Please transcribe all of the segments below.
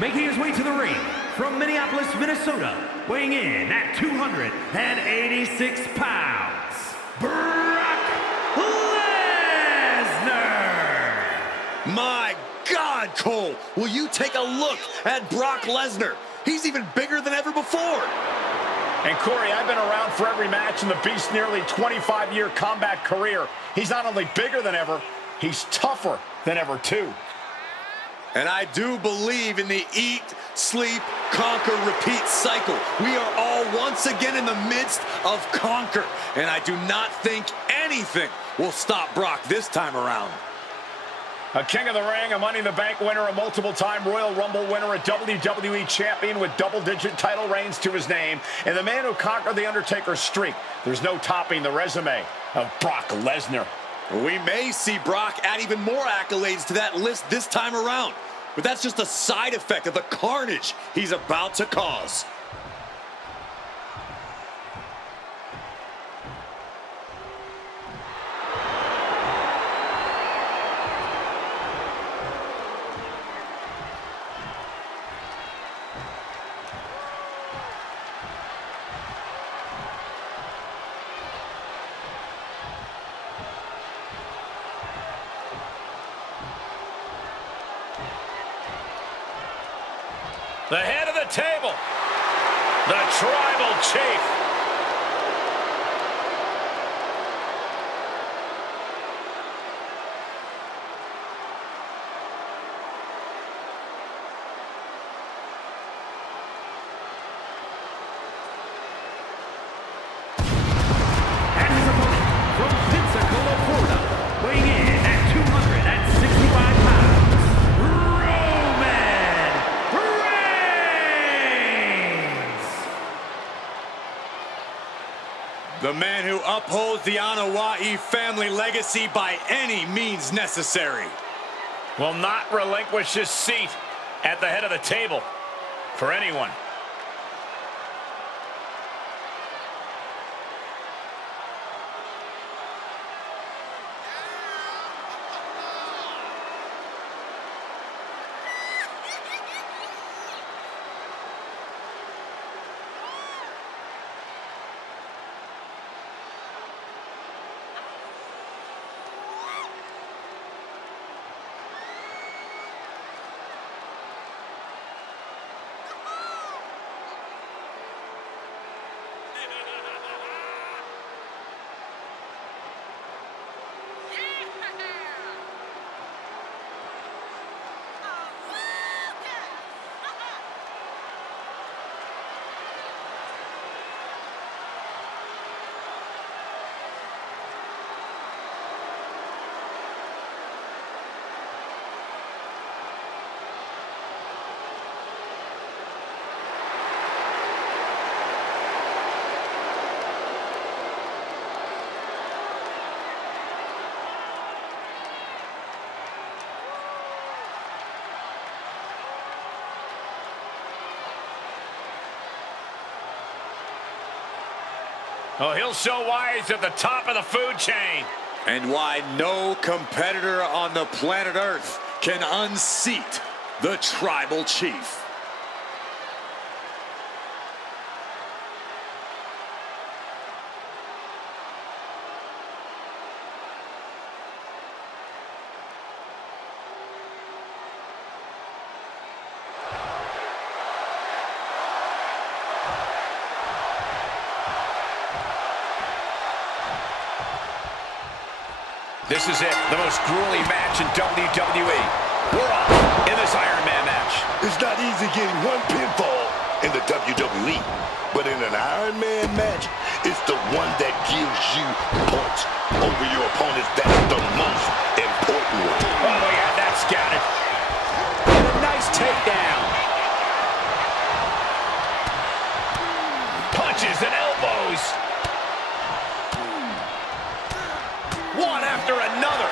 Making his way to the ring from Minneapolis, Minnesota, weighing in at 286 pounds, Brock Lesnar! My God, Cole, will you take a look at Brock Lesnar? He's even bigger than ever before. And Corey, I've been around for every match in the Beast's nearly 25-year combat career. He's not only bigger than ever, he's tougher than ever, too. And I do believe in the eat, sleep, conquer, repeat cycle. We are all once again in the midst of conquer. And I do not think anything will stop Brock this time around. A King of the Ring, a Money in the Bank winner, a multiple-time Royal Rumble winner, a WWE champion with double-digit title reigns to his name, and the man who conquered the Undertaker's streak. There's no topping the resume of Brock Lesnar. We may see Brock add even more accolades to that list this time around, but that's just a side effect of the carnage he's about to cause. The head of the table, the Tribal Chief. And his opponent from Pensacola, Florida, weighing in at 265 pounds, The man who upholds the WWE family legacy by any means necessary. Will not relinquish his seat at the head of the table for anyone. Oh, he'll show why he's at the top of the food chain. And why no competitor on the planet Earth can unseat the Tribal Chief. This is it, the most grueling match in WWE. We're off in this Iron Man match. It's not easy getting one pinfall in the WWE, but in an Iron Man match, it's the one that gives you points over your opponents. That's the most important one. Oh, yeah, that's got it. And a nice takedown. Punches and elbows. One after another.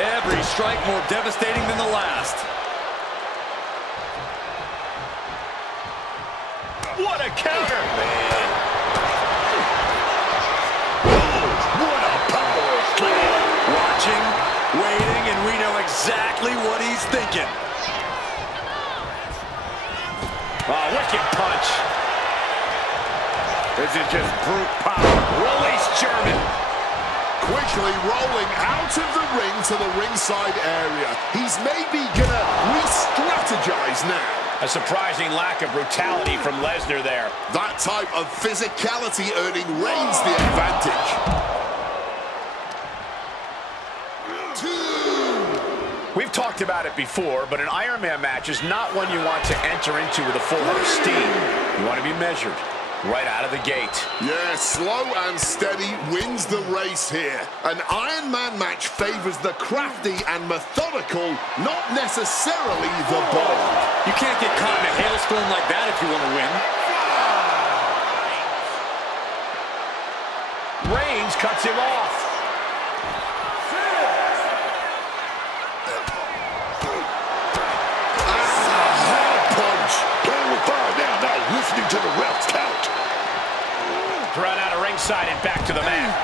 Every strike more devastating than the last. What a counter. Man. What a power slam. Watching, waiting, and we know exactly what he's thinking. Oh, wicked punch. This is just brute power. Release German. Quickly rolling out of the ring to the ringside area. He's maybe gonna re-strategize now. A surprising lack of brutality from Lesnar there. That type of physicality earning Reigns the advantage. 2. We've talked about it before, but an Iron Man match is not one you want to enter into with a full head of steam. You want to be measured right out of the gate. Yeah, slow and steady wins the race here. An Iron Man match favors the crafty and methodical, not necessarily the bold. You can't get caught in a hailstorm like that if you want to win. Reigns cuts him off. Hard punch. Playing with fire now, not listening to the ref's count. Thrown out of ringside and back to the mat.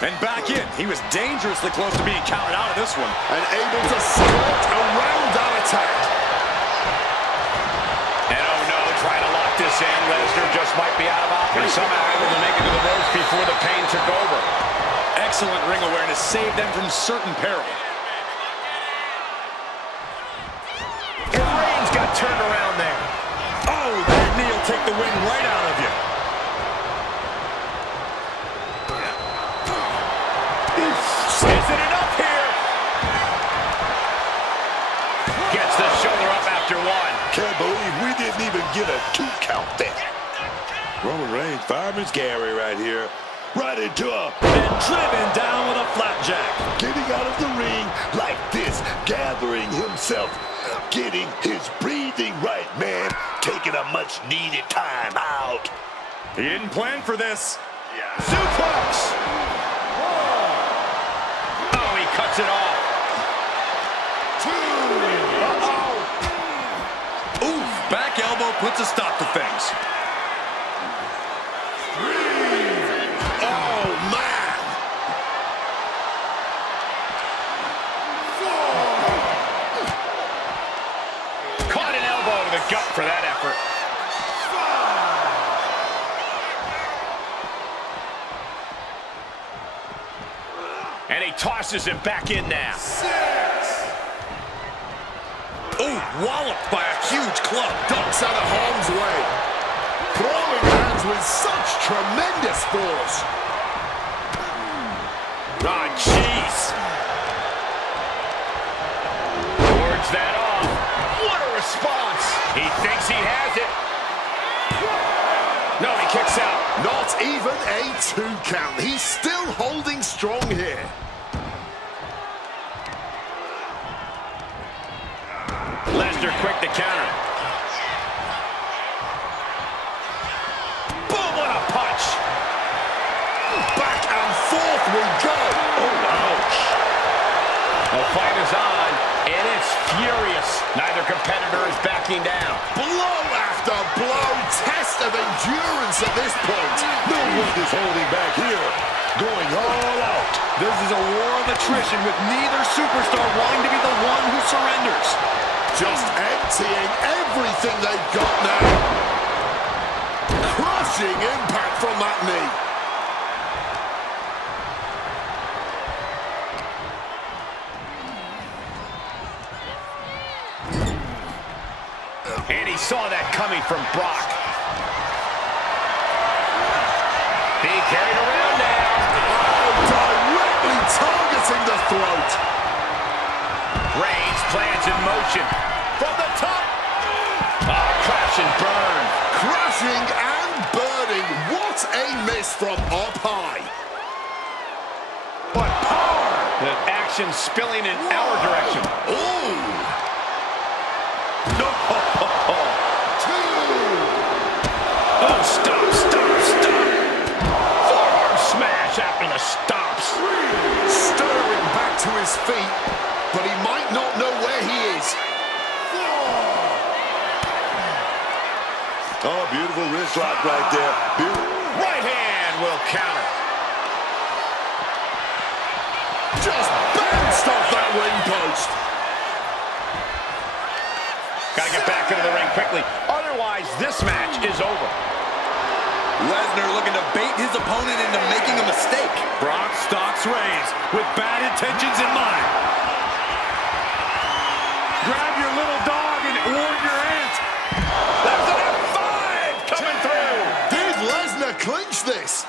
And back in. He was dangerously close to being counted out of this one. And able to skirt around that attack. And oh no, trying to lock this in. Lesnar just might be out of option. Somehow able to make it to the ropes before the pain took over. Excellent ring awareness saved them from certain peril. And Reigns got turned around there. Oh, that knee will take the wind right out of you. Isn't enough here. Gets the shoulder up after one. Can't believe we didn't even get a 2 count there. Roman Reigns, fireman's Gary right here. Right into a... And driven down with a flapjack. Getting out of the ring like this. Gathering himself. Getting his breathing right, man. Taking a much-needed time out. He didn't plan for this. Suplex. Oh, he cuts it off. 2. Oof, back elbow puts a stop to things. 3. Oh, man. 4. Caught an elbow to the gut for that effort. 5. And he tosses him back in now. 6. Ooh, walloped by a huge club. Ducks out of harm's way. Throwing hands with such tremendous force. Oh, jeez. Wards that off. What a response. He thinks he has it. No, he kicks out. Not even a 2 count. He's still holding strong here. Lesnar quick to counter. Boom, what a punch. Back and forth we go. Oh, ouch. The fight is on, and it's furious. Neither competitor is backing down. Blow after blow. Test of endurance at this point. No one is holding back here. Going all out. This is a war of attrition with neither superstar wanting to be the one who surrenders. Just emptying everything they've got now. Crushing impact from that knee. And he saw that coming from Brock. Being carried around now. Directly targeting the throat. Reigns plans in motion. From the top. Oh, crash and burn. Crashing and burning. What a miss from up high. What power. The action spilling in our direction. Ooh. No. 2. Oh, stop. Forearm smash after the stops. 3. Stirring back to his feet, but he might not know where he is. 4. Oh, beautiful wrist lock right there. Beautiful. Right hand will counter. Just bounced off that ring post. Got to get back into the ring quickly. Otherwise, this match is over. Lesnar looking to bait his opponent into making a mistake. Brock stalks Reigns with bad intentions in mind. Grab your little dog and warn your aunt. There's an F5 coming through. Did Lesnar clinch this?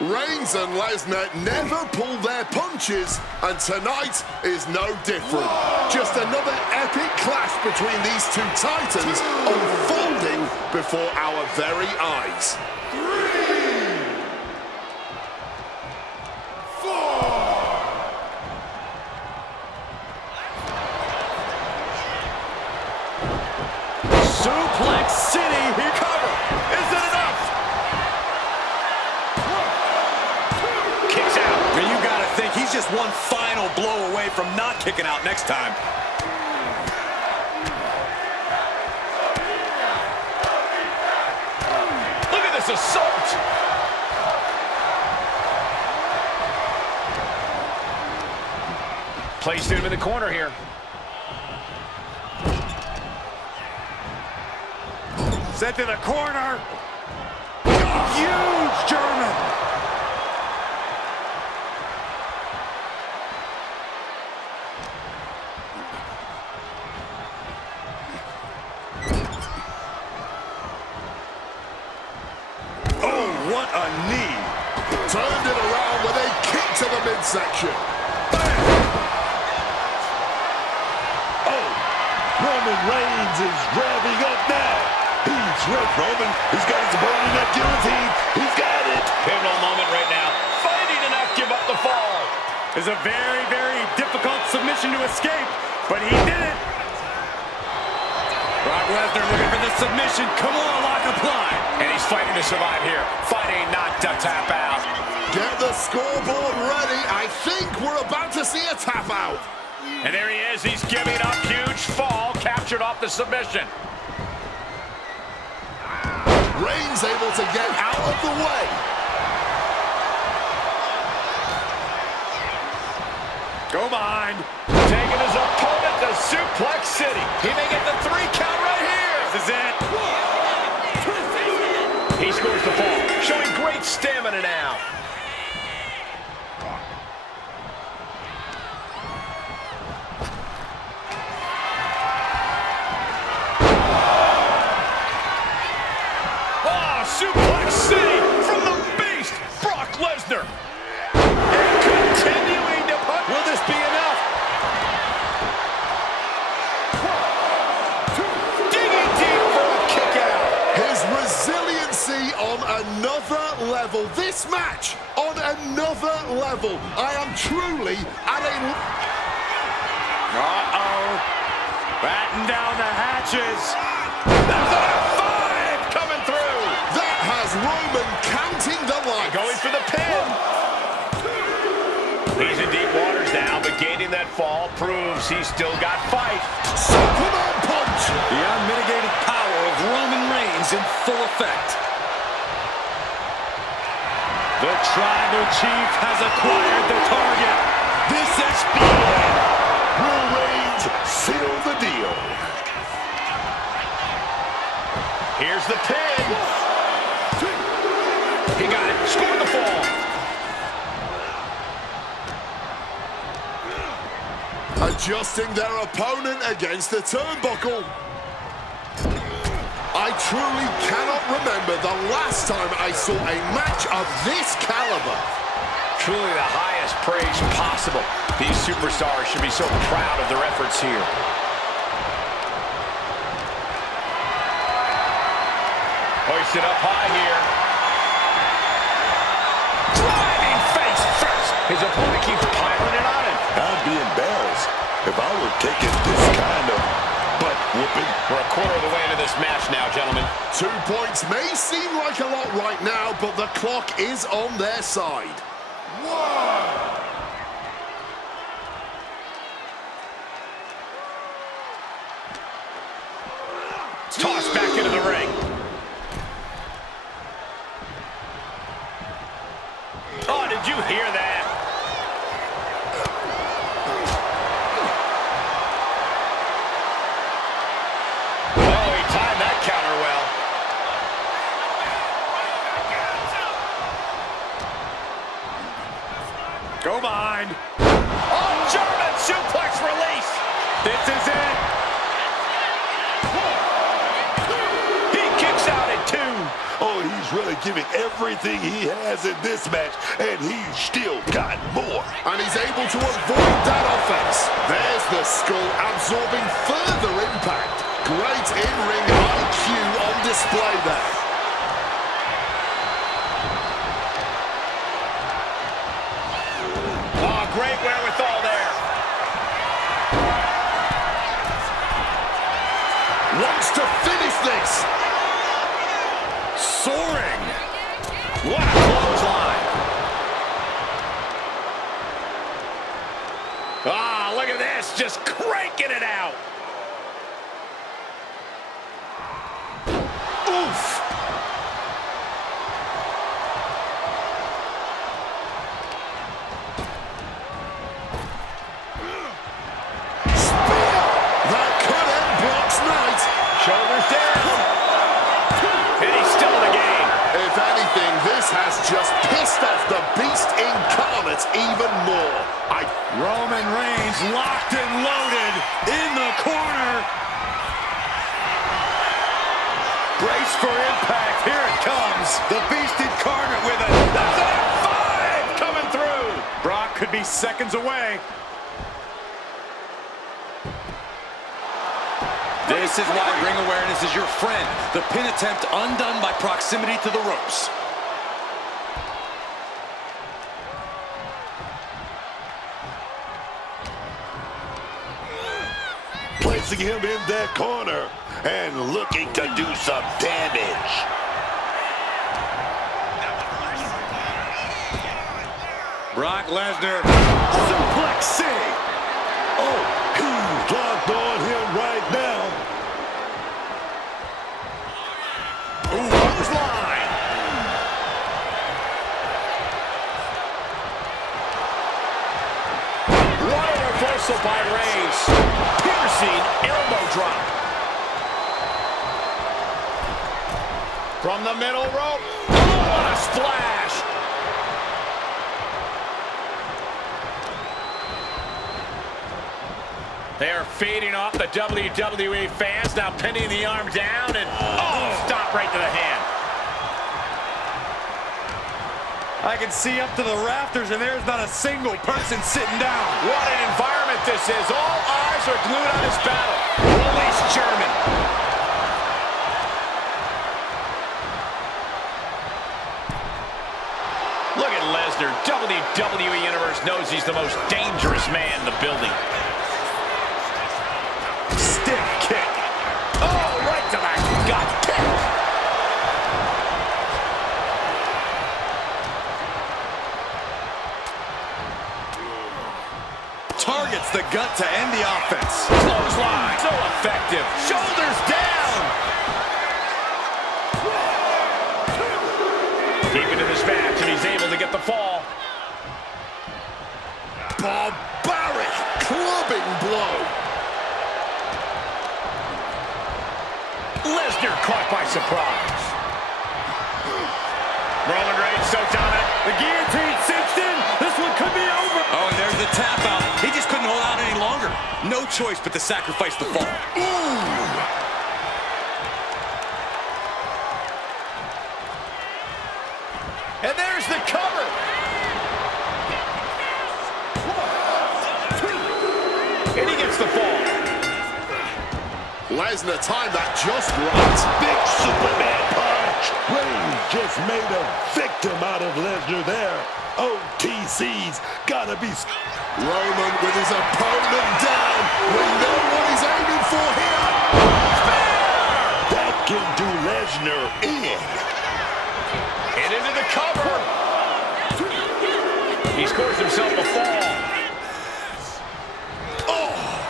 Reigns and Lesnar never pull their punches, and tonight is no different. Just another epic clash between these two titans unfolding before our very eyes. 3, 4. Suplex City. Here cover. Is it enough? Kicks out. And you got to think he's just one final blow away from not kicking out next time. Look at this assault. Placed him in the corner here. Sent to the corner. Huge German. Oh, what a knee. Turned it around with a kick to the midsection. Roman Reigns is revving up now. He's right, Roman. He's got his opponent in that guillotine. He's got it. Pivotal moment right now. Fighting to not give up the fall. It's a very, very difficult submission to escape, but he did it. Brock Lesnar looking for the submission. Come on, lock apply. And he's fighting to survive here. Fighting not to tap out. Get the scoreboard ready. I think we're about to see a tap out. And there he is. He's giving up. Huge fall. Captured off the submission. Reigns able to get out of the way. Go behind. Taking his opponent to Suplex City. He may get the 3 count right here. This is it. He scores the fall. Showing great stamina now. Suplex City from the beast, Brock Lesnar. And continuing to put. Will this be enough? Digging deep for a kick out. His resiliency on another level. This match on another level. I am truly at a... Uh-oh. Batten down the hatches. There's a F5 coming through. That has Roman counting the lights. Going for the pin. He's in deep waters now, but gaining that fall proves he's still got fight. Superman punch. The unmitigated power of Roman Reigns in full effect. The tribal chief has acquired the target. This exploit. Will Reigns seal the deal? Here's the pin. He got it. Scored the fall. Adjusting their opponent against the turnbuckle. I truly cannot remember the last time I saw a match of this caliber. Truly the highest praise possible. These superstars should be so proud of their efforts here. Hoisted up high here. Driving face first. His opponent keeps piling it on him. I'd be embarrassed if I were taking this kind of butt whooping. We're a quarter of the way into this match now, gentlemen. 2 points may seem like a lot right now, but the clock is on their side. 1. Tossed back into the ring. Oh, did you hear that? giving everything he has in this match, and he's still got more. And he's able to avoid that offense. There's the skull absorbing further impact. Great in-ring IQ on display there. Oh, great wherewithal there. Wants to finish this. Soaring. What a clothesline. Ah, look at this, just cranking it out. Oof. Spear. That could end Brock's night. Shoulders down. And he's still in the game. If anything, this has just pissed off the Beast incarnate even more. Roman Reigns locked and loaded in the corner. Brace for impact. Here it comes. The Beast incarnate with a F5 coming through. Brock could be seconds away. This is why ring awareness is your friend. The pin attempt undone by proximity to the ropes. Placing him in that corner and looking to do some damage. Brock Lesnar, Suplex City. Oh, he's locked on him right now. Clothesline. What a reversal by Reigns. Piercing elbow drop. From the middle rope. Oh, what a splash. They are feeding off the WWE fans, now pinning the arm down, and stop right to the hand. I can see up to the rafters, and there's not a single person sitting down. What an environment this is. All eyes are glued on this battle. Release German. Look at Lesnar. WWE Universe knows he's the most dangerous man in the building. Stiff kick. Oh, right to the gut kick. Targets the gut to end the offense. Clothesline. So effective. Shoulders down. Deep into this match, and he's able to get the fall. Barbaric clubbing blow. Lesnar caught by surprise. Roman Reigns so dominant. The guillotine cinched in. This one could be over. Oh, and there's the tap out. He just couldn't hold out any longer. No choice but to sacrifice the fall. And there's the cover. And he gets the fall. Lesnar timed that just right. Big Superman punch. Reigns just made a victim out of Lesnar there. OTC's gotta be... Roman with his opponent down. We know what he's aiming for here. That can do Lesnar in. And into the cover. He scores himself a fall.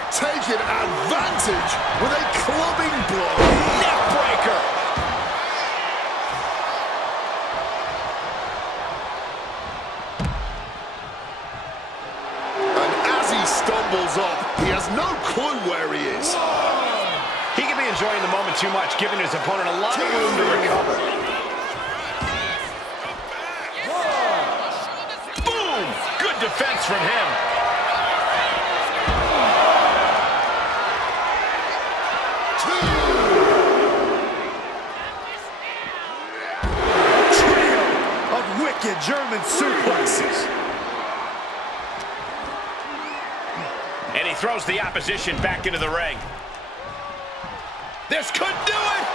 Taking advantage with a clubbing blow. Neck breaker. And as he stumbles up, he has no clue where he is. He can be enjoying the moment too much, giving his opponent a lot of room to recover. Boom! Good defense from him. German suplexes. And he throws the opposition back into the ring. This could do it!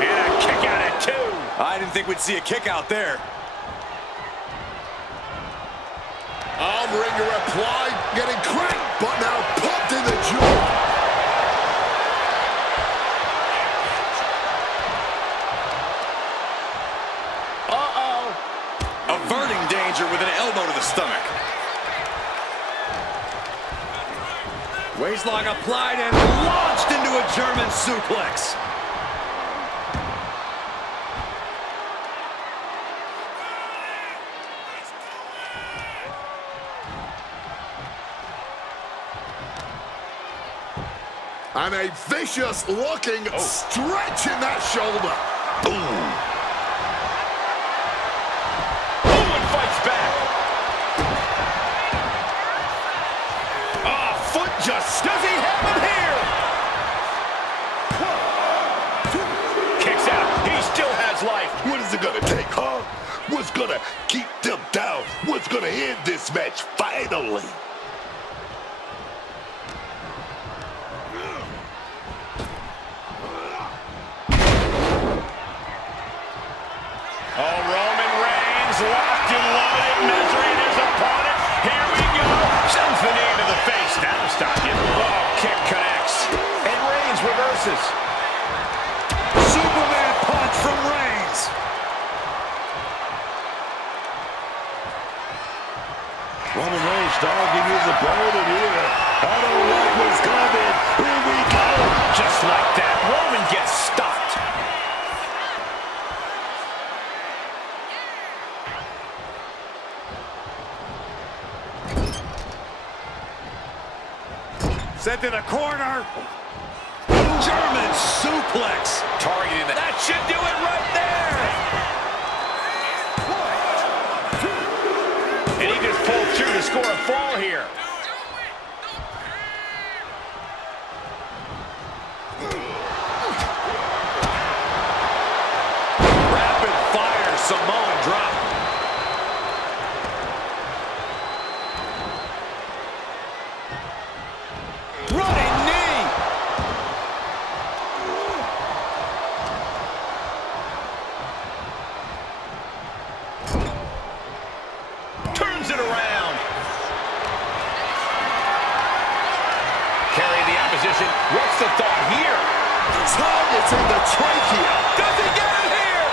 And a kick out at 2. I didn't think we'd see a kick out there. Arm wringer applied, getting cracked, but now popped in the jaw. Averting danger with an elbow to the stomach. Waistlock applied and launched into a German suplex. And a vicious-looking stretch in that shoulder. Ooh, and fights back. Foot just... Does he have him here? Kicks out. He still has life. What is it gonna take, huh? What's gonna keep them down? What's gonna end this match finally? Oh, Roman Reigns locked and loaded, measuring his opponent. Here we go. Sends the knee to the face. That'll stop you. Oh, kick connects. And Reigns reverses. Superman punch from Reigns. Roman Reigns dogging his opponent here. I don't like what's coming. Here we go. Just like that, Roman gets stopped. Sent to the corner. German suplex. Targeting that. That should do it right there. And he just pulled through to score a fall here. Rapid fire Samoan drop. Running knee. Turns it around. Carry the opposition. What's the thought here? Targeting the trachea. Does he get it here?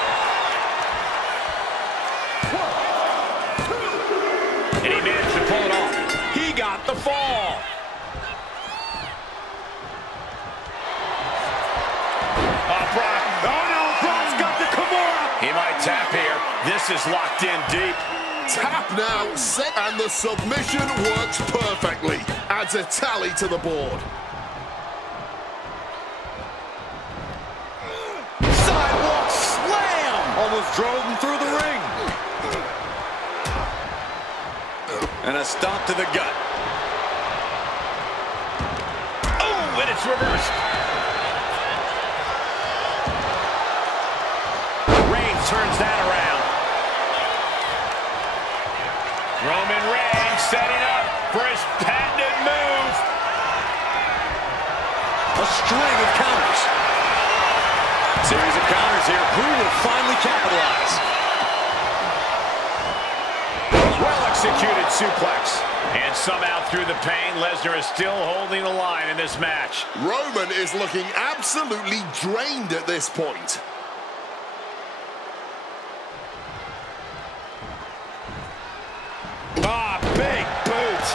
And he managed to pull it off. He got the fall. Brock. Oh, no. Brock's got the Kimura. He might tap here. This is locked in deep. Tap now, set, and the submission works perfectly. Adds a tally to the board. Sidewalk slam. Almost drove him through the ring. And a stomp to the gut. Oh, and it's reversed. Turns that around. Roman Reigns setting up for his patented move. A string of counters. Series of counters here. Who will finally capitalize? Well-executed suplex. And somehow through the pain, Lesnar is still holding the line in this match. Roman is looking absolutely drained at this point. Big boot.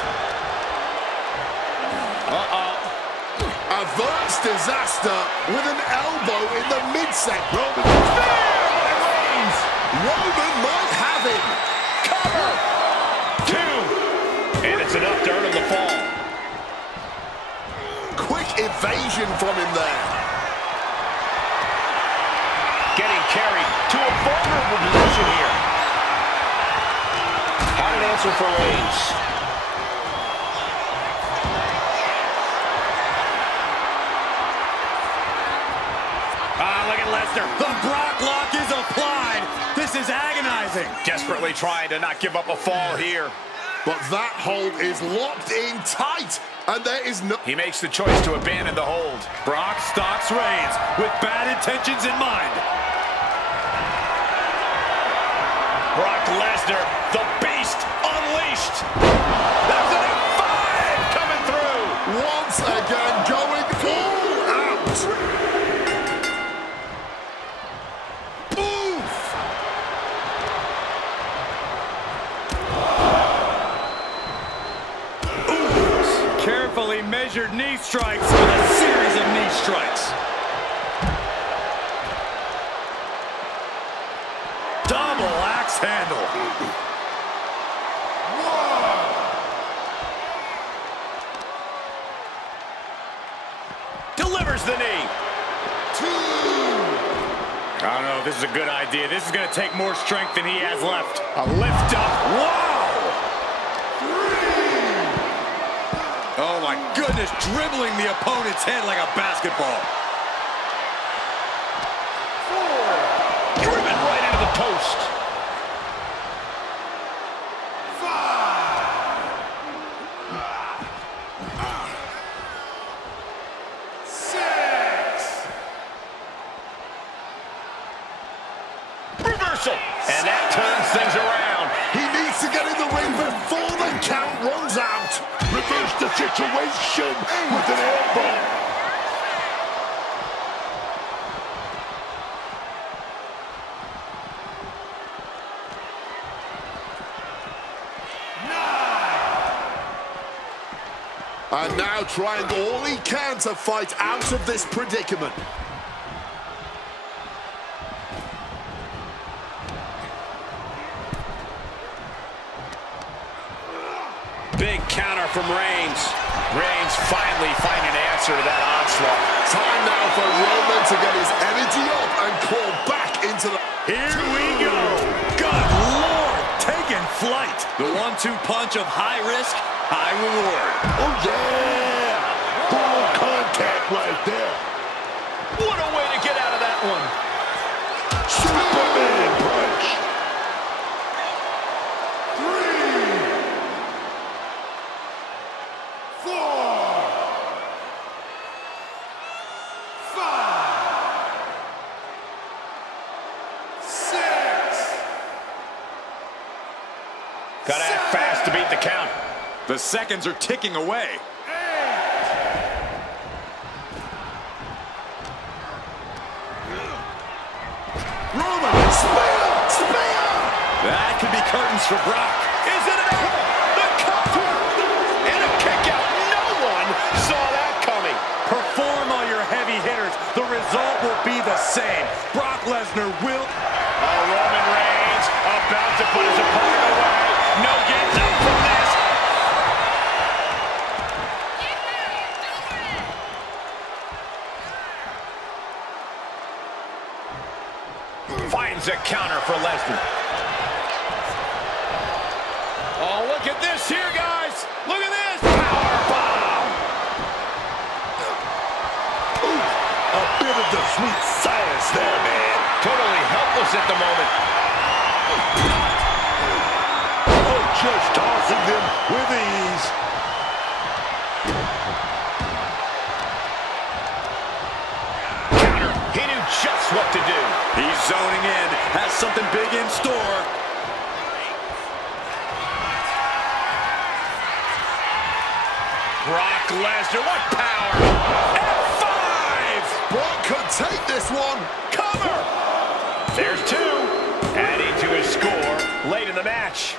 Averts disaster with an elbow in the midsection. Roman might have him. Cover. 2. And it's enough to earn him the fall. Quick evasion from him there. Getting carried to a vulnerable position here. How an answer for Reigns. Look at Lesnar. The Brock lock is applied. This is agonizing. Desperately trying to not give up a fall here. But that hold is locked in tight, and there is no... He makes the choice to abandon the hold. Brock stalks Reigns with bad intentions in mind. Brock Lesnar, the beast, unleashed. There's an F5 coming through. Once again going all out. Oof! Carefully measured knee strikes with a series of knee strikes. Double axe handle. Delivers the knee. I don't know if this is a good idea. This is going to take more strength than he has left. A lift up. Wow! Oh my goodness, dribbling the opponent's head like a basketball. Driven right into the post. 6. Reversal. And that turns things around. He needs to get in the ring before the count runs out. Reverse the situation with an elbow. And now trying all he can to fight out of this predicament. Big counter from Reigns. Reigns finally finding an answer to that onslaught. Time now for Roman to get his energy up and claw back into the... Here we go. Good Lord, taking flight. The 1-2 punch of high risk, high reward. Oh, yeah! Full contact right there. What a way to get out of that one. Superman punch. 3, 4, 5, 6. Gotta act fast to beat the count. The seconds are ticking away. Roman, spear! That could be curtains for Brock. Is it enough? The cover! And a kick out. No one saw that coming. Perform all your heavy hitters. The result will be the same. Brock Lesnar will... Oh, Roman Reigns about to put his opponent away. No getting up from this. Finds a counter for Lesnar. Oh, look at this here, guys. Look at this. Powerbomb. A bit of the sweet science there, man. Totally helpless at the moment. Oh, just tossing them with ease. Counter. He knew just what to do. He's zoning in. Has something big in store. Brock Lesnar, what power! F5! Brock could take this one. Cover! There's 2. Adding to his score late in the match.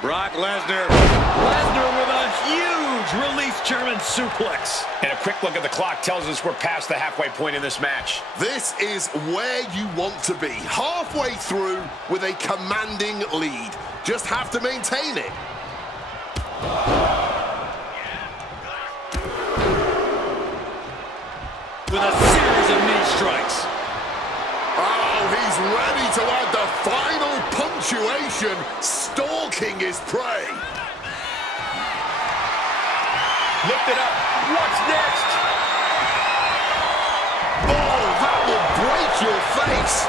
Brock Lesnar. Lesnar with a huge release German suplex. And a quick look at the clock tells us we're past the halfway point in this match. This is where you want to be. Halfway through with a commanding lead. Just have to maintain it. With a series of knee strikes. Oh, he's ready to add the final punctuation, stalking his prey. lifted up. What's next? Oh, that will break your face.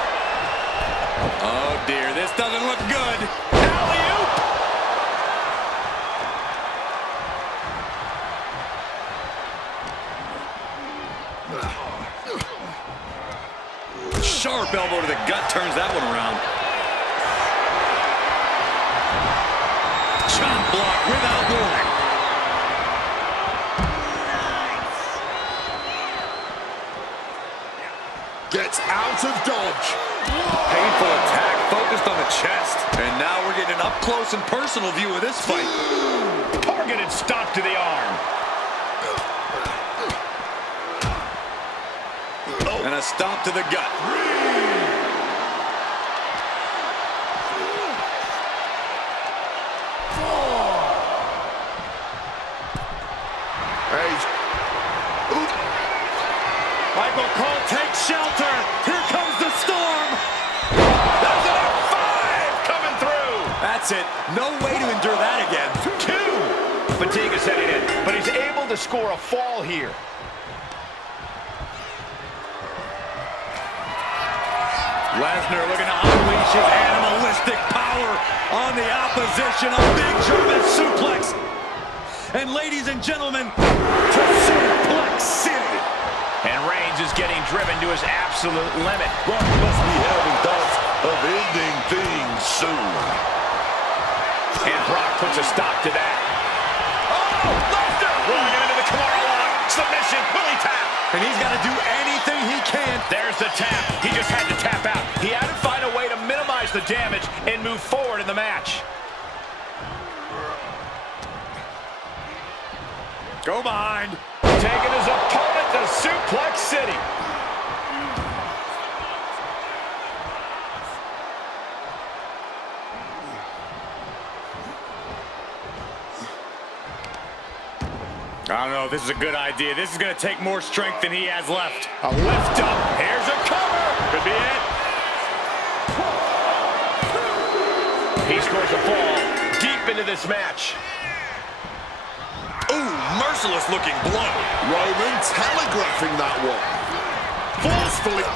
Oh, dear. This doesn't look good. Alley-oop. Sharp elbow to the gut turns that one around. Chop block without warning. Gets out of dodge. Painful attack focused on the chest. And now we're getting an up-close and personal view of this fight. Targeted stop to the arm. And a stop to the gut. Michael Cole takes shelter. Here comes the storm. That's an F5 coming through. That's it. No way to endure that again. 2. Fatigue is setting in, but he's able to score a fall here. Lesnar looking to unleash his animalistic power on the opposition. A big German suplex. And ladies and gentlemen, to Suplex City. And Reigns is getting driven to his absolute limit. Brock must be having thoughts of ending things soon. And Brock puts a stop to that. Oh, Lesnar! Rolling into the Kimura lock. Submission, Willie tap. And he's got to do anything he can. There's the tap. He just had to tap out. He had to find a way to minimize the damage and move forward in the match. Go behind. Taking his opponent to Suplex City. I don't know if this is a good idea. This is going to take more strength than he has left. A lift up. Here's a cover. Could be it. He scores a fall deep into this match. Ooh, merciless looking blow. Roman telegraphing that one. Forcefully.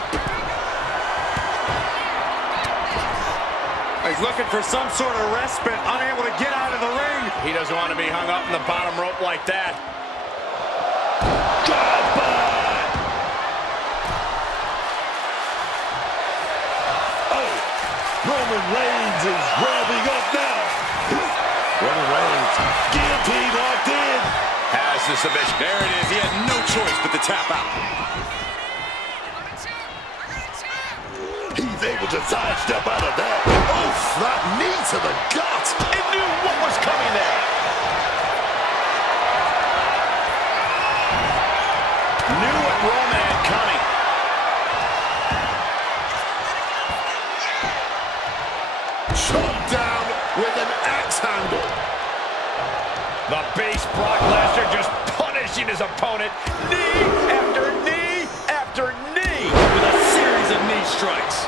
He's looking for some sort of respite, unable to get out of the ring. He doesn't want to be hung up in the bottom rope like that. Oh, Roman Reigns is revving up now. Roman Reigns, guillotine locked in. Has the submission. There it is. He had no choice but to tap out. He's able to sidestep out of that. Oof, that knee to the gut. It knew what was coming there. Knew what Roman had coming. Chopped down with an axe handle. The base Brock Lesnar just punishing his opponent. Knee after knee after knee. With a series of knee strikes.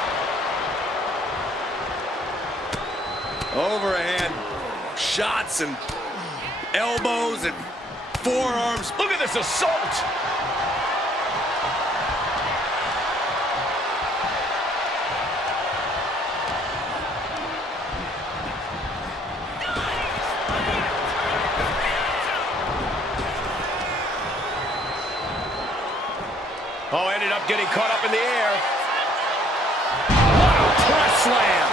Overhand shots and elbows and forearms. Look at this assault. Oh, ended up getting caught up in the air. Wow, press slam.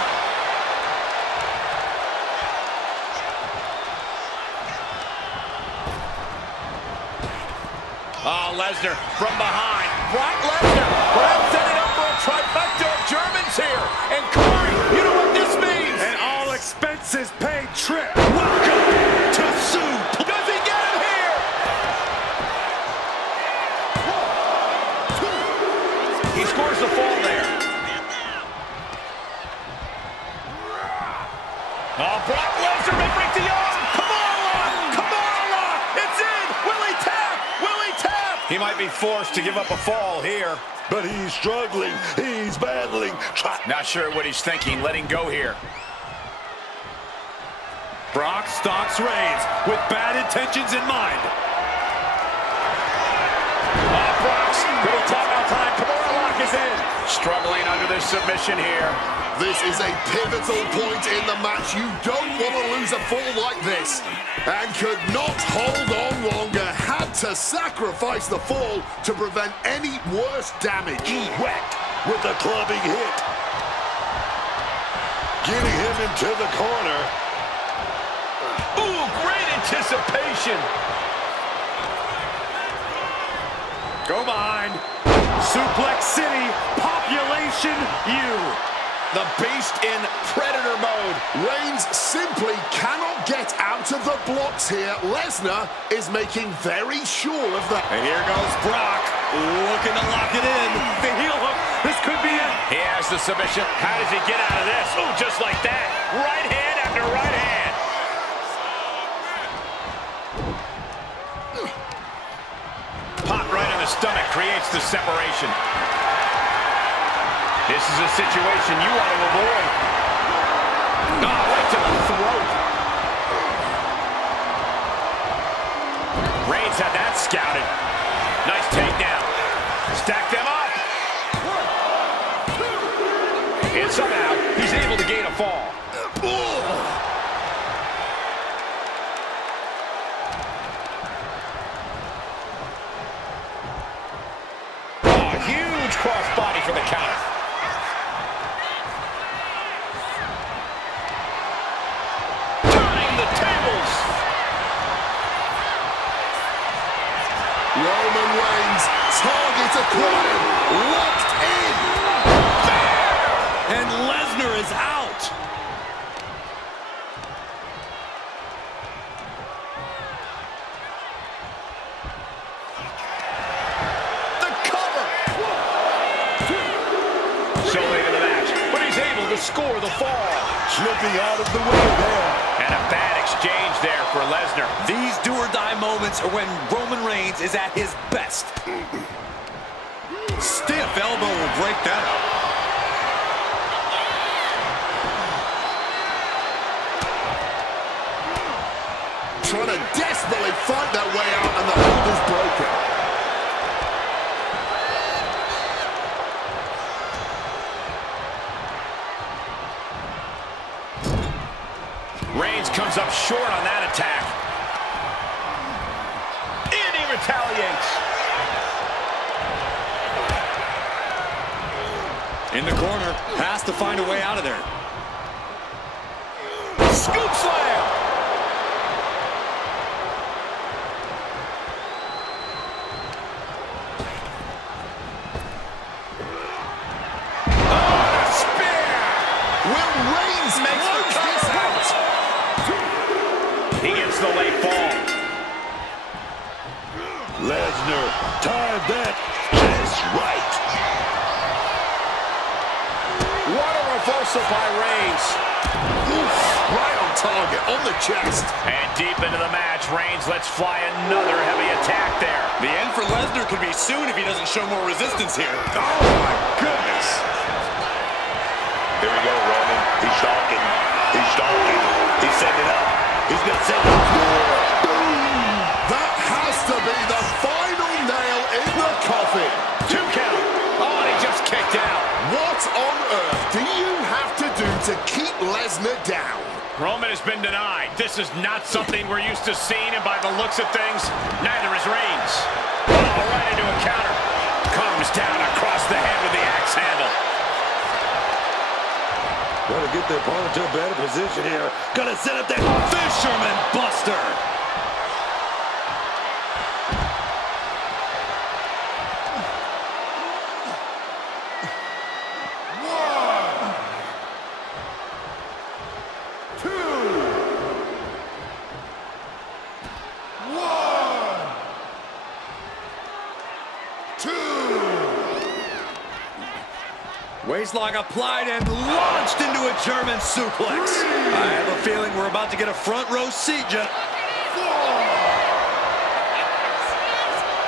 Oh, Lesnar from behind. Brock Lesnar perhaps setting up for a trifecta of Germans here. And Corey, you know what this means? An all expenses paid trip. Welcome to Suplex. Does he get him here? He scores the fall there. Oh, Brock Lesnar may break the arm. Come on, Lock. Come on, Lock. It's in. Will he tap? Will he tap? He might be forced to give up a fall here. But he's struggling. He's battling. Not sure what he's thinking. Letting go here. Brock stalks Reigns with bad intentions in mind. timeout time. Kimura lock is in. Struggling under this submission here. This is a pivotal point in the match. You don't want to lose a fall like this. And could not hold on longer. Had to sacrifice the fall to prevent any worse damage. Whacked with a clubbing hit. Getting him into the corner. Ooh, great anticipation. Go behind. Suplex City, population U. The beast in predator mode. Reigns simply cannot get out of the blocks here. Lesnar is making very sure of that. And here goes Brock, looking to lock it in. The heel hook. This could be it. He has the submission. How does he get out of this? Ooh, just like that. Right hand after right hand. Pop right in the stomach creates the separation. This is a situation you want to avoid. Oh, right to the throat. Reigns had that scouted. Nice takedown. Stack them up. And somehow, he's able to gain a fall. Oh, huge crossbody for the count. Turning the tables. Roman Reigns, target acquired, locked in. And Lesnar is out. The cover. So late in the match, but he's able to score the fall. Slipping out of the way there. And a bad exchange there for Lesnar. These do-or-die moments are when Roman Reigns is at his best. Stiff elbow will break that up. Trying to desperately fight that way out, and the hold is broken. Reigns comes up short on that attack. And he retaliates. In the corner, has to find a way out of there. Scoop slam. Oh, the spear. Will Reigns Makes the close this out? He gets the late fall. Lesnar timed that just right. What a reversal by Reigns. Oof, right on target, on the chest. And deep into the match, Reigns lets fly another heavy attack there. The end for Lesnar could be soon if he doesn't show more resistance here. Oh, my goodness. Here we go, Roman. He's stalking. He's stalking. He's setting it up. He's going to set it up. That has to be the final nail in the coffin. 2 count. Oh, and he just kicked out. What on earth do you have to do to keep Lesnar down? Roman has been denied. This is not something we're used to seeing, and by the looks of things, neither is Reigns. Oh, right into a counter. Comes down across the head with the axe handle. Gonna get the opponent to a better position here. Gonna set up that Fisherman Buster. Waistlock applied and launched into a German suplex. I have a feeling we're about to get a front row seat, Jeff.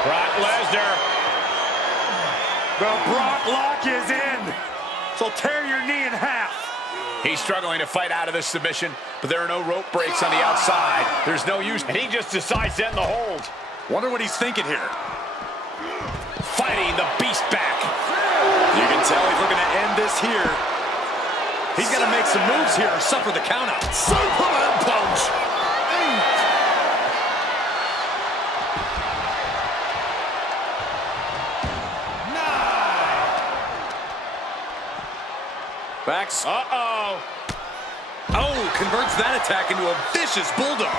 Brock Lesnar. The Brock lock is in. So tear your knee in half. He's struggling to fight out of this submission, but there are no rope breaks on the outside. There's no use, and he just decides to end the hold. Wonder what he's thinking here. Fighting the beast tell he's looking to end this here. He's got to make some moves here or suffer the countout. Superman punch. Backs. Uh-oh. Oh, converts that attack into a vicious bulldog.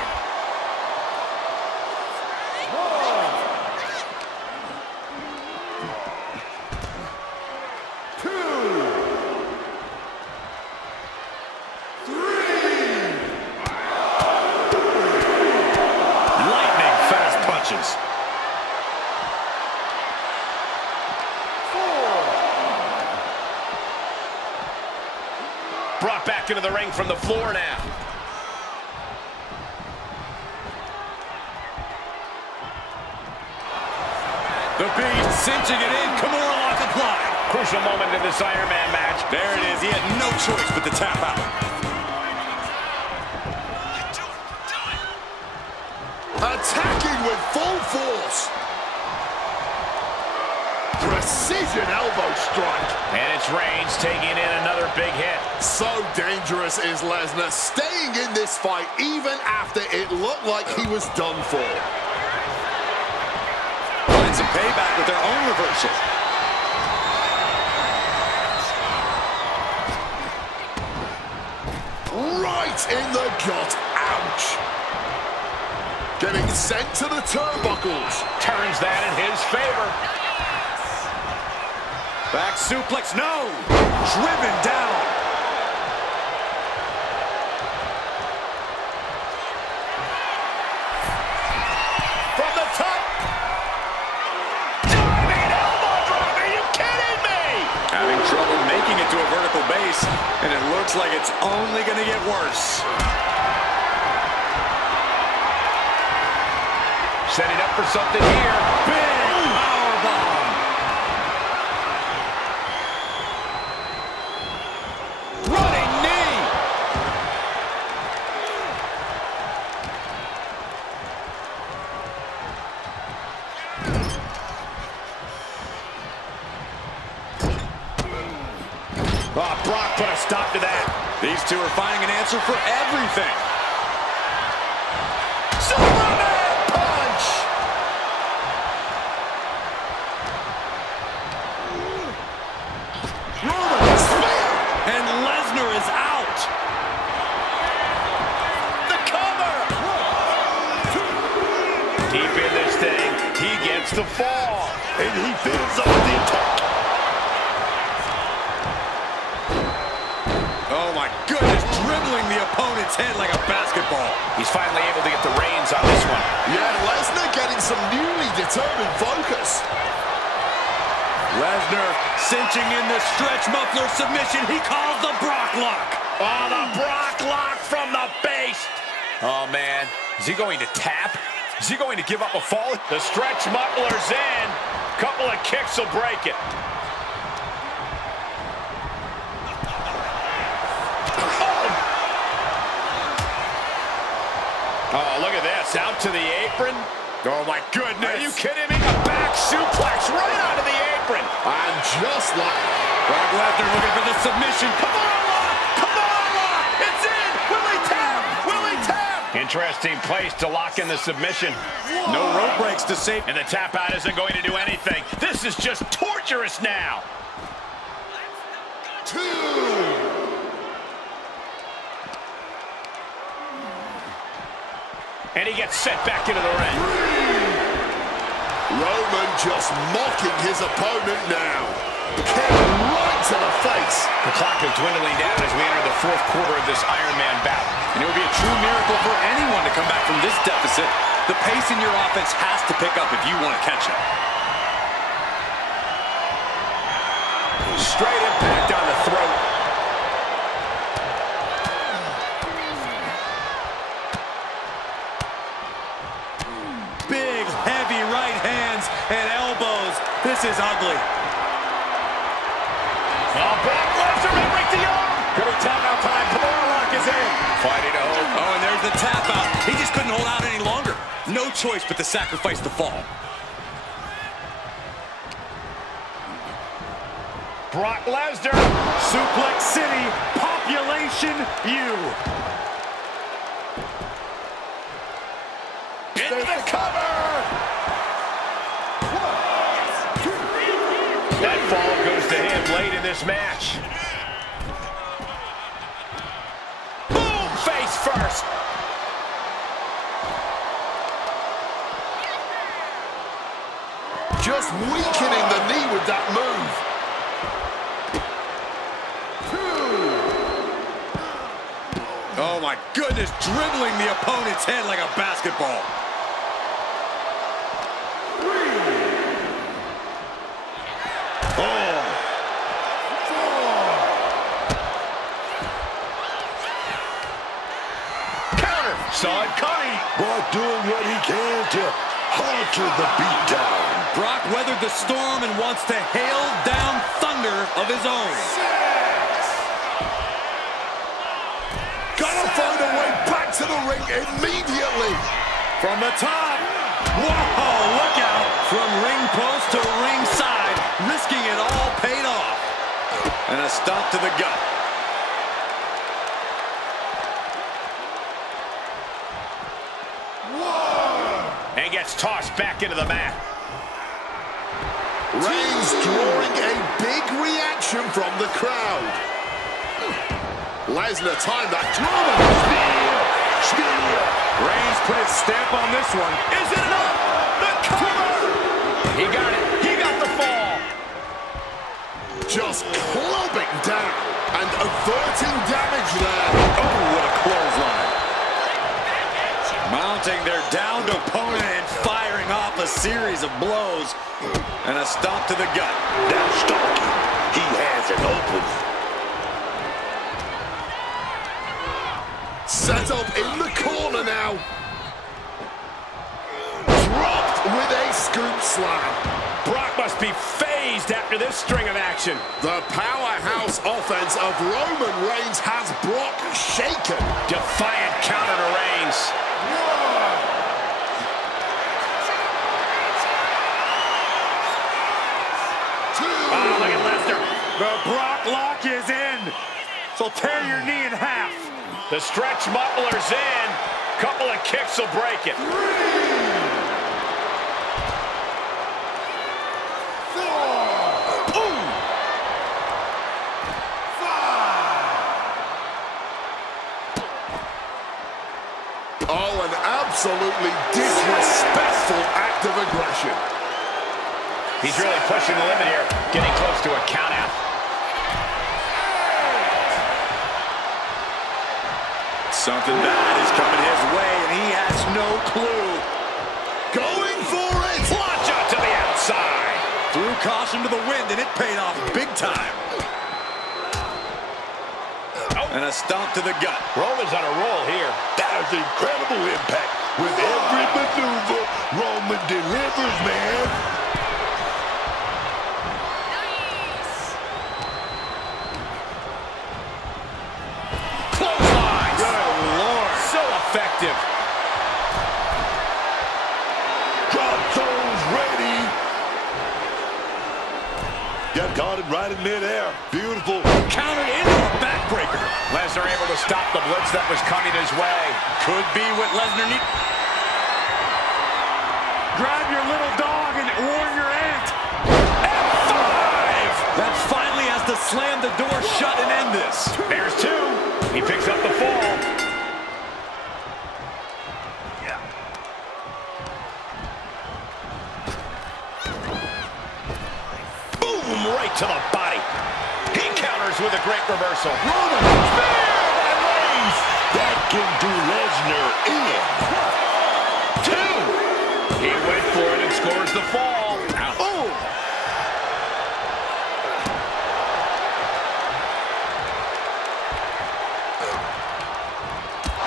Lightning fast punches. Brought back into the ring from the floor now. The Beast cinching it in. Kimura lock applied. Crucial moment in this Iron Man match. There it is. He had no choice but to tap out. Attacking with full force. Precision elbow strike. And it's Reigns taking in another big hit. So dangerous is Lesnar, staying in this fight even after it looked like he was done for. Find some payback with their own reversal. Right in the gut. Ouch. Getting sent to the turnbuckles. Turns that in his favor. Back suplex, no! Driven down. From the top. Diving elbow drop. Are you kidding me? Having trouble making it to a vertical base, and it looks like it's only going to get worse. Setting up for something here. Big powerbomb. Running knee. Oh, Brock put a stop to that. These two are finding an answer for everything. Superman punch. Roman spear. And Lesnar is out. The cover. Deep in this thing. He gets the fall. And he fills up the attack. Oh my goodness, dribbling the opponent's head like a basketball. He's finally able to get the reins on this one. Yeah, Lesnar getting some newly determined focus. Lesnar cinching in the stretch muffler submission. He calls the Brock lock. Oh, the Brock lock from the base. Oh, man. Is he going to tap? Is he going to give up a fall? The stretch muffler's in. Couple of kicks will break it. Oh, look at this. Out to the apron. Oh my goodness. Are you kidding me? A back suplex right onto the apron. And just like... Brock Lesnar looking for the submission. Come on, lock! Come on, lock! It's in! Will he tap? Will he tap? Interesting place to lock in the submission. No rope breaks to save. And the tap out isn't going to do anything. This is just torturous now. 2. And he gets sent back into the ring. Roman just mocking his opponent now. Kick right to the face. The clock is dwindling down as we enter the fourth quarter of this Iron Man battle. And it would be a true miracle for anyone to come back from this deficit. The pace in your offense has to pick up if you want to catch it. Straight impact on the throat. Big, heavy right hands and elbows. This is ugly. Oh, Brock Lesnar may break the arm. Could be tap out time. Lock is in. Fighting to hold. Oh, and there's the tap out. He just couldn't hold out any longer. No choice but to sacrifice the fall. Brock Lesnar. Suplex City, Population U. Into the cover. That fall goes to him late in this match. Boom! Face first. Just weakening the knee with that move. Oh my goodness, dribbling the opponent's head like a basketball. Saw it coming. Brock doing what he can to alter the beatdown. Brock weathered the storm and wants to hail down thunder of his own. Gotta find a way back to the ring immediately. From the top. Whoa, look out. From ring post to ringside, risking it all paid off. And a stop to the gut. And gets tossed back into the mat. Reigns drawing a big reaction from the crowd. Lesnar timed that drama. Reigns put his stamp on this one. Is it enough? The cover! He got it. He got the fall. Just clubbing down and averting damage there. Oh, what a clothesline. Mounting their downed opponent and firing off a series of blows. And a stomp to the gut. Now stalking. He has an opening. Set up in the corner now. Dropped with a scoop slam. Brock must be phased after this string of action. The powerhouse offense of Roman Reigns has Brock shaken. Defiant counter to Reigns. Oh, look at Lesnar. The Brock lock is in. So tear your knee in half. The stretch muffler's in. Couple of kicks will break it. 3, 4, 5. Oh, an absolutely disrespectful act of aggression. He's really pushing the limit here. Getting close to a count out. Something bad is coming his way, and he has no clue. Going for it. Launch out to the outside. Threw caution to the wind, and it paid off big time. Oh. And a stomp to the gut. Roman's on a roll here. That is incredible impact. With every maneuver, Roman delivers, man. Clotheslines. Good Lord. So effective. Drop those ready. Got caught it right in midair. Beautiful. Countered into a backbreaker. Lesnar able to stop the blitz that was coming his way. Could be what Lesnar needs. Grab your little dog and warn your aunt. F5! That finally has to slam the door shut and end this. There's 2. He picks up the fall. Boom! Right to the body. He counters with a great reversal. Roman spear by Reigns. That can do Lesnar in. 2. He went for it and scores the fall. Oh!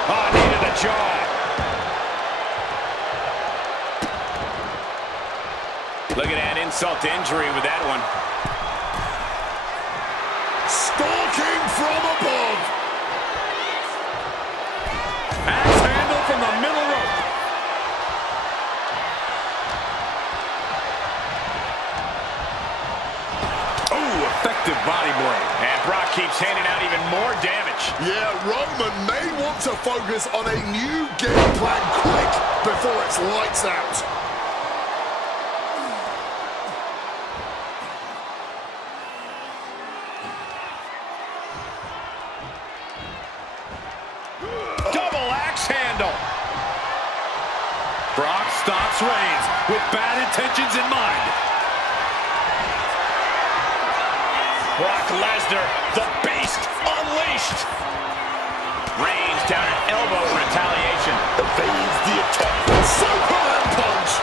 Oh, needed a jaw. Look at that insult to injury with that one. Stalking from above. Axe handle from the middle rope. Oh, effective body blow. And Brock keeps handing out even more damage. Yeah, Roman may want to focus on a new game plan quick before it's lights out. Double axe handle. Brock stops Reigns with bad intentions in mind. Brock Lesnar, the beast, unleashed. Reigns down an elbow in retaliation. Evades the attack. Superman punch.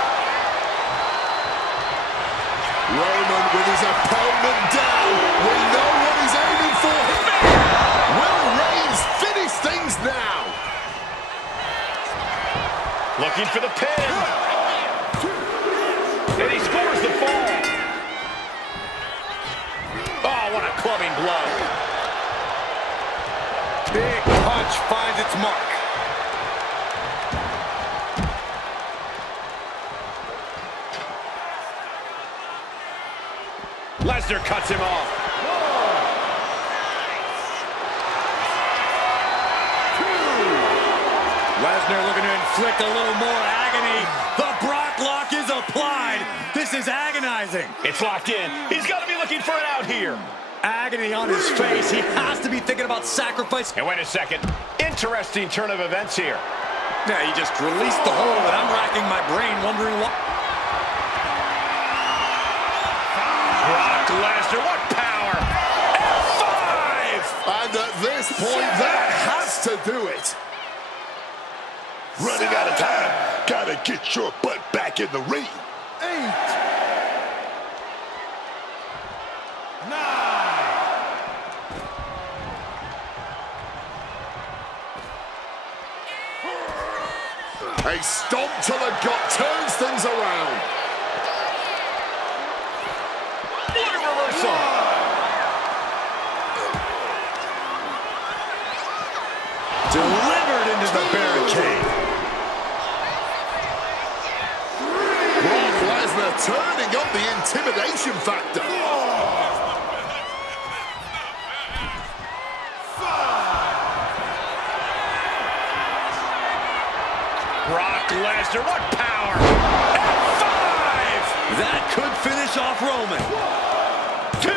Roman with his opponent down. We know what he's aiming for here. Will Reigns finish things now? Looking for the pin. And he scores the fall. Oh, what a clubbing blow. Big punch finds its mark. Lesnar cuts him off. Lesnar looking to inflict a little more agony. The Brock lock is applied. This is agonizing. It's locked in. He's got to be looking for it out here. Agony on his face. He has to be thinking about sacrifice. And wait a second. Interesting turn of events here. Yeah, he just released the hold, and I'm racking my brain wondering what. Brock Lesnar, what power! F5! And at this point, that has to do it. Running out of time. Gotta get your butt back in the ring. 8, 9. A stomp to the gut turns things around. What a reversal! Delivered into the barricade. Brock Lesnar turning up the intimidation factor. 5. Brock Lesnar, what power! F5! That could finish off Roman. 2.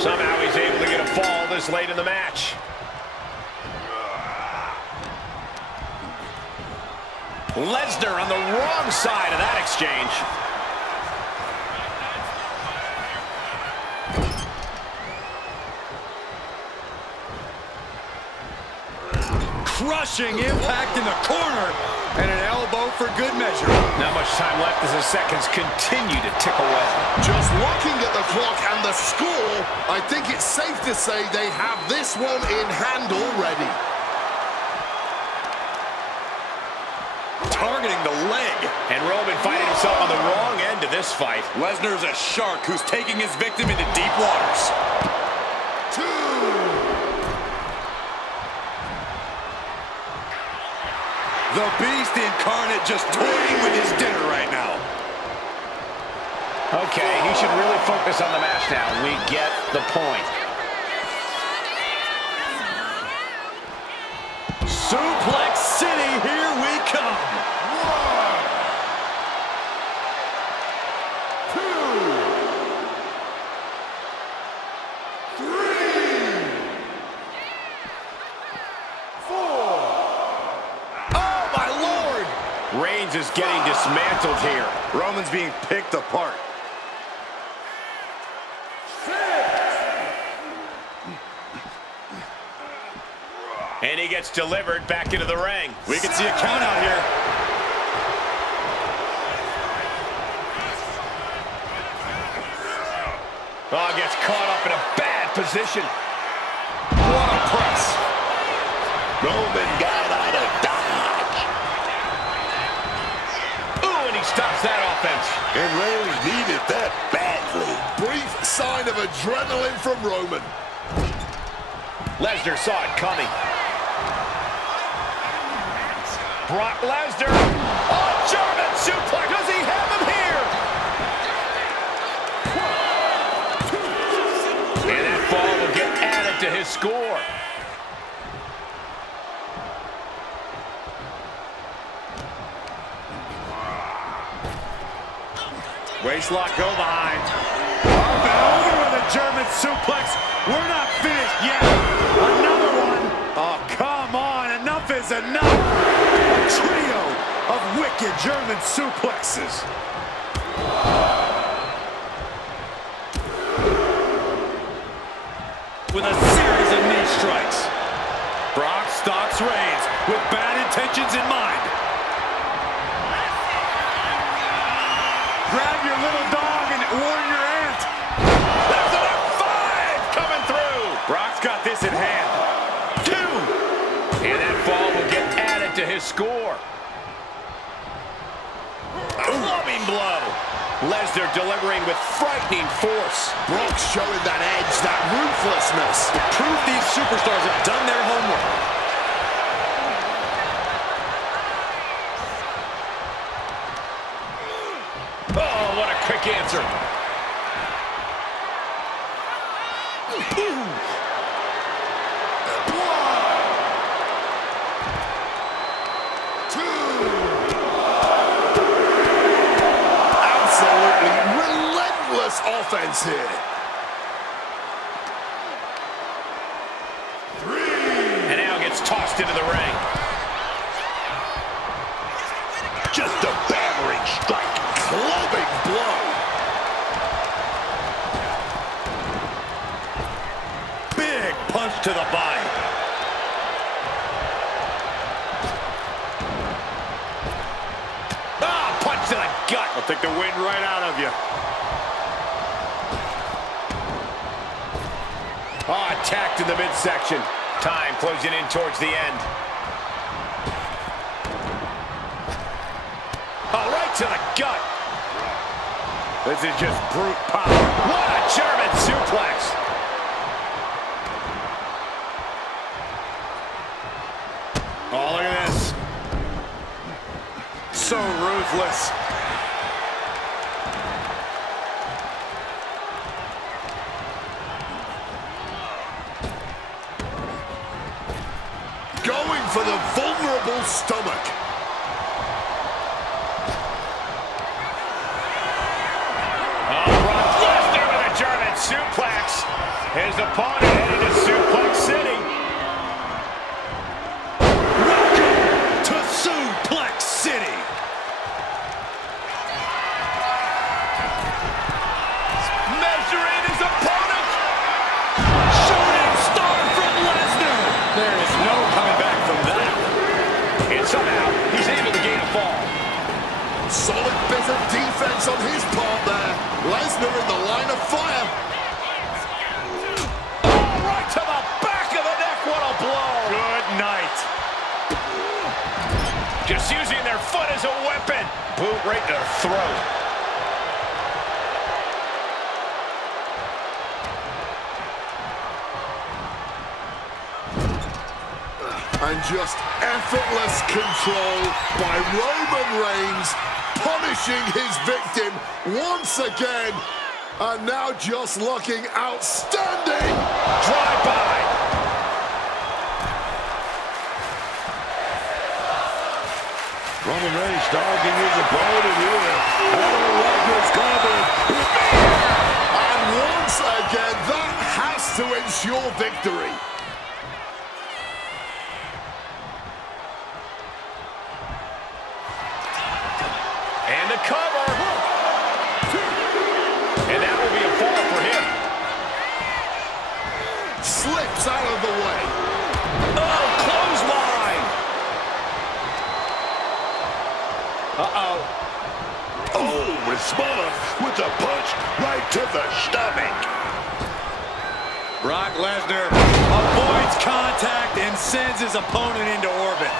Somehow he's able to get a fall this late in the match. Lesnar on the wrong side of that exchange. Crushing impact in the corner, and an elbow for good measure. Not much time left as the seconds continue to tick away. Just looking at the clock and the score, I think it's safe to say they have this one in hand already. Targeting the leg. And Roman finding himself on the wrong end of this fight. Lesnar's a shark who's taking his victim into deep waters. 2. The Beast incarnate just toying with his dinner right now. Okay, he should really focus on the match now. We get the point. Suplex City, here we come. 1, 2, 3, 4. Oh, my Lord! Reigns is getting dismantled here. Roman's being picked apart. 6. And he gets delivered back into the ring. We can see a count out here. Oh, gets caught up in a bad position. What a press. Roman got out of dodge. Ooh, and he stops that offense. And Reigns needed that badly. Brief sign of adrenaline from Roman. Lesnar saw it coming. Brock Lesnar. Oh, German suplex. Does he have him here? And his score. Waistlock go behind. Up and over with a German suplex. We're not finished yet. Another one. Oh, come on. Enough is enough. A trio of wicked German suplexes. With a series of knee strikes. Brock stalks Reigns with bad intentions in mind. Grab your little dog and warn your aunt. That's an F5 coming through. Brock's got this in hand. 2. And that fall will get added to his score. Clubbing blow. Lesnar delivering with frightening force. Brock showing that edge, that ruthlessness. Proof these superstars have done their homework. Oh, what a quick answer. Absolutely relentless offense here. 3. And now gets tossed into the ring. Just a battering strike. Clubbing blow. Big punch to the body. Ah, punch to the gut. I'll take the wind right out of you. Ah, attacked in the midsection. Time closing in towards the end. Oh, right to the gut. This is just brute power. What a German suplex. Oh, look at this. So ruthless. Going for the vulnerable stomach. Brock Lesnar with a German suplex. His opponent heading to Suplex City. Welcome to Suplex City. Measuring his opponent. Shooting star from Lesnar. There is no coming back from that. And somehow, he's able to gain a fall. Solid bit of defense on his part there. Lesnar in the line of fire. Oh, right to the back of the neck. What a blow. Good night. Just using their foot as a weapon. Boot right to the throat. And just effortless control by Roman Reigns, punishing his victim once again. And now just looking outstanding. Drive-by. Roman Reigns dogging his opponent here. I don't like this coming. And once again, that has to ensure victory. And the cover. And that will be a fall for him. Slips out of the way. Oh, clothesline. Uh-oh. Oh, responds with a punch right to the stomach. Brock Lesnar avoids contact and sends his opponent into orbit.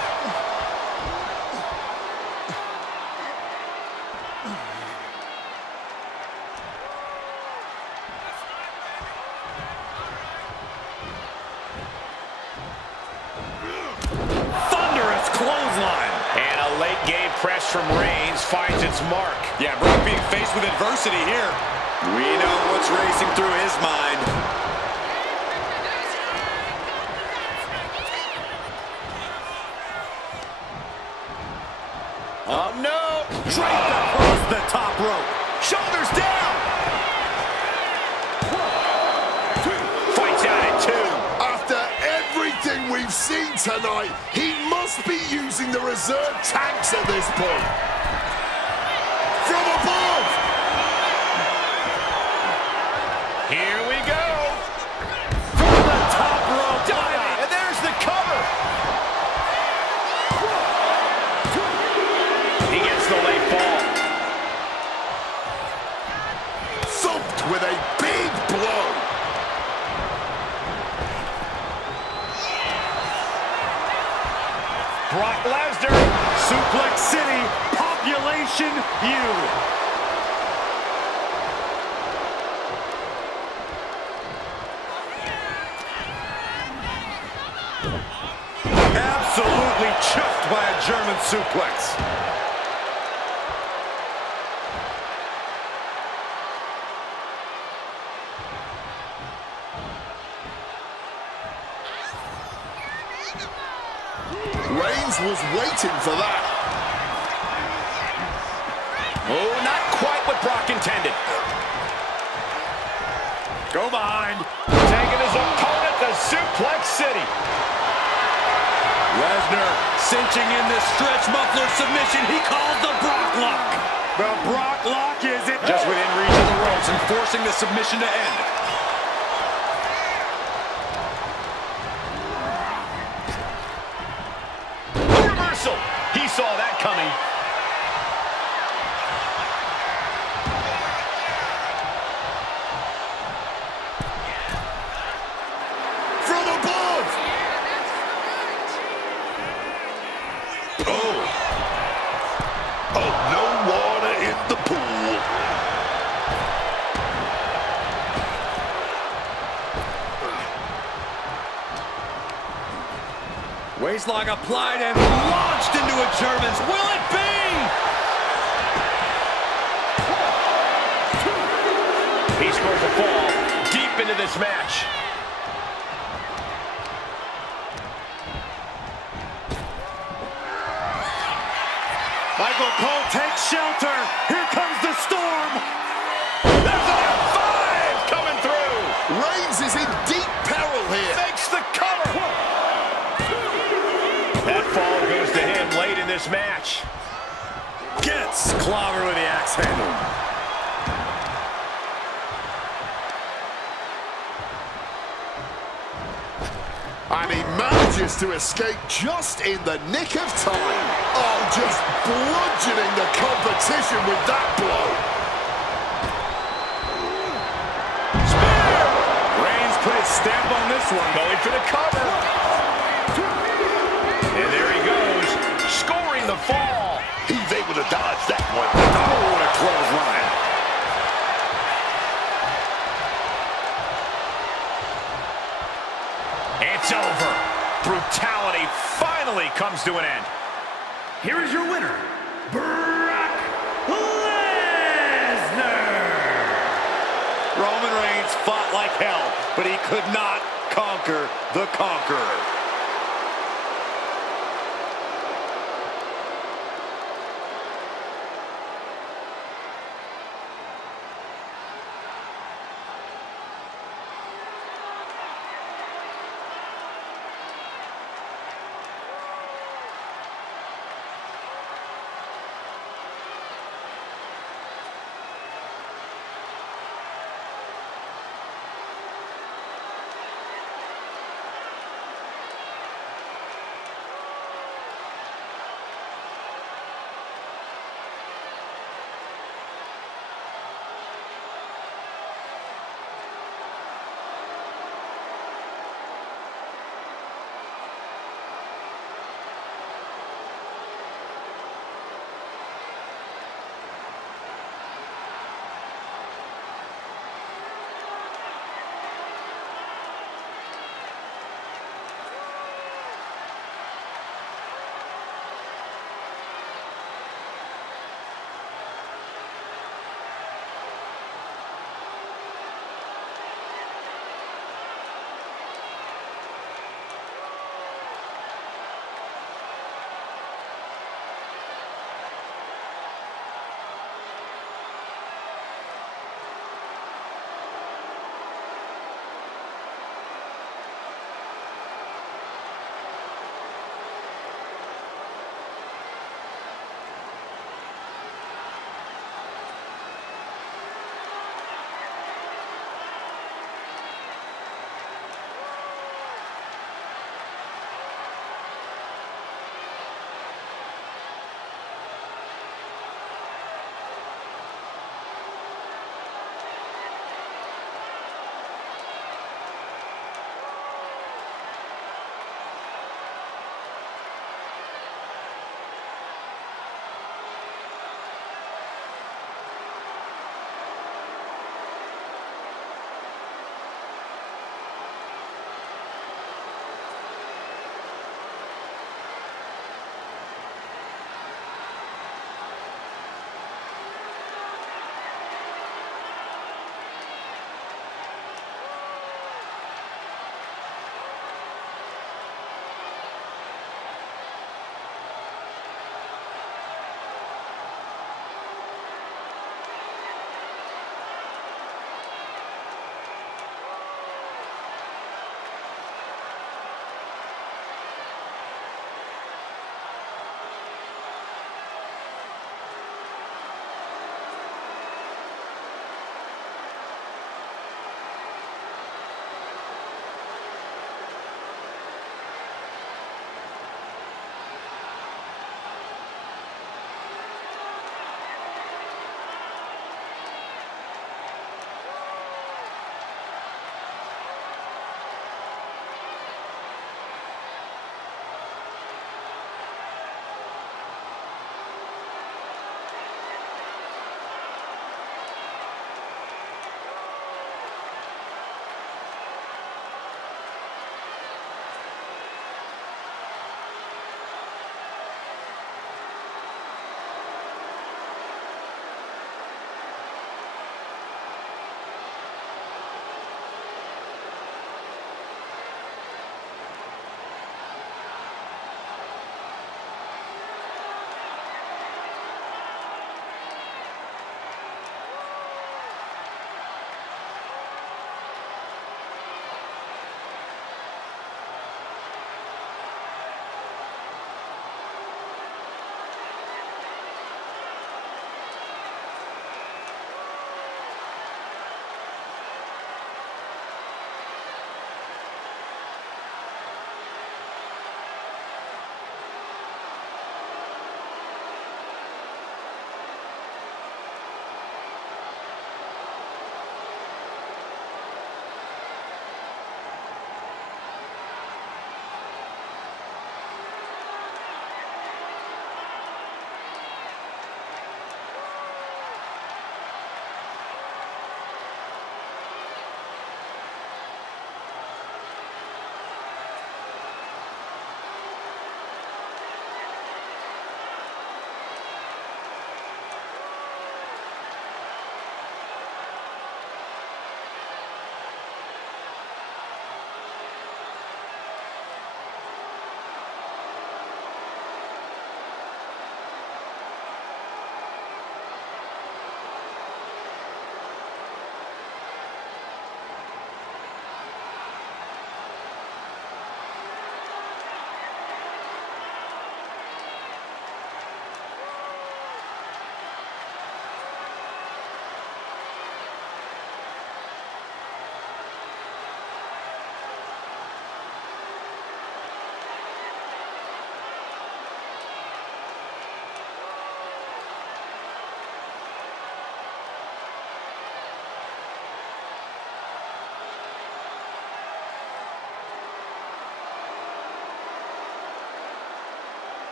Thunderous clothesline. And a late game press from Reigns finds its mark. Yeah, Brock being faced with adversity here. We know what's racing through his mind. Oh, no. Draped across the top rope. Shoulders down. Fights out at 2. After everything we've seen tonight, he must be using the reserve tanks at this point. From above. Here we go. From the top rope. Diving, and there's the cover. He gets the late fall. Thumped with a big blow. Brock Lesnar. Suplex City. Population U. Absolutely chucked by a German suplex. Reigns was waiting for that. Oh, not quite what Brock intended. Go behind. Taking his opponent to Suplex City. Lesnar cinching in this stretch muffler submission. He calls the Brock Lock. The Brock Lock is it. Just within reach of the ropes and forcing the submission to end. Reversal. He saw that coming. From above. Oh. Oh, no water in the pool. Waistlock applied and launched into a German's. Will it be? He scores a fall deep into this match. Michael Cole takes shelter. Here comes the storm. There's an F5 coming through. Reigns is in deep peril here. Makes the cover. That fall goes to him late in this match. Gets clobbered with the axe handle. And he manages to escape just in the nick of time. Oh, just bludgeoning the competition with that blow. Spear! Reigns put his stamp on this one. Going for the cover. And there he goes, scoring the fall. He's able to dodge that one. Oh, what a clothesline. It's over. Brutality finally comes to an end. Here is your winner, Brock Lesnar. Roman Reigns fought like hell, but he could not conquer the conqueror.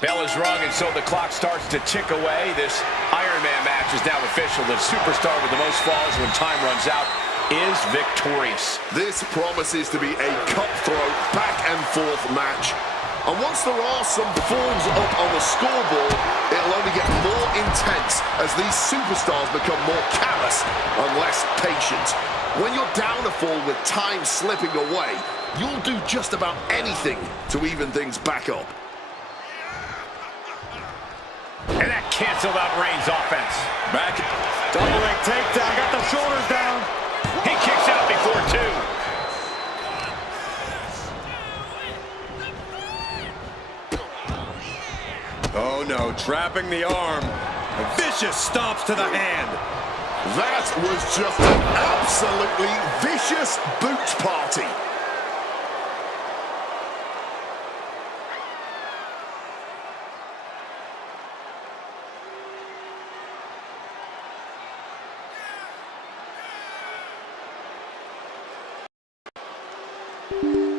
Bell is rung, and so the clock starts to tick away. This Iron Man match is now official. The superstar with the most falls when time runs out is victorious. This promises to be a cutthroat, back-and-forth match. And once there are some falls up on the scoreboard, it'll only get more intense as these superstars become more callous and less patient. When you're down a fall with time slipping away, you'll do just about anything to even things back up. And that canceled out Reigns' offense. Back. Double leg takedown, got the shoulders down. He kicks out before two. Oh no, trapping the arm. A vicious stomps to the hand. That was just an absolutely vicious boot party. You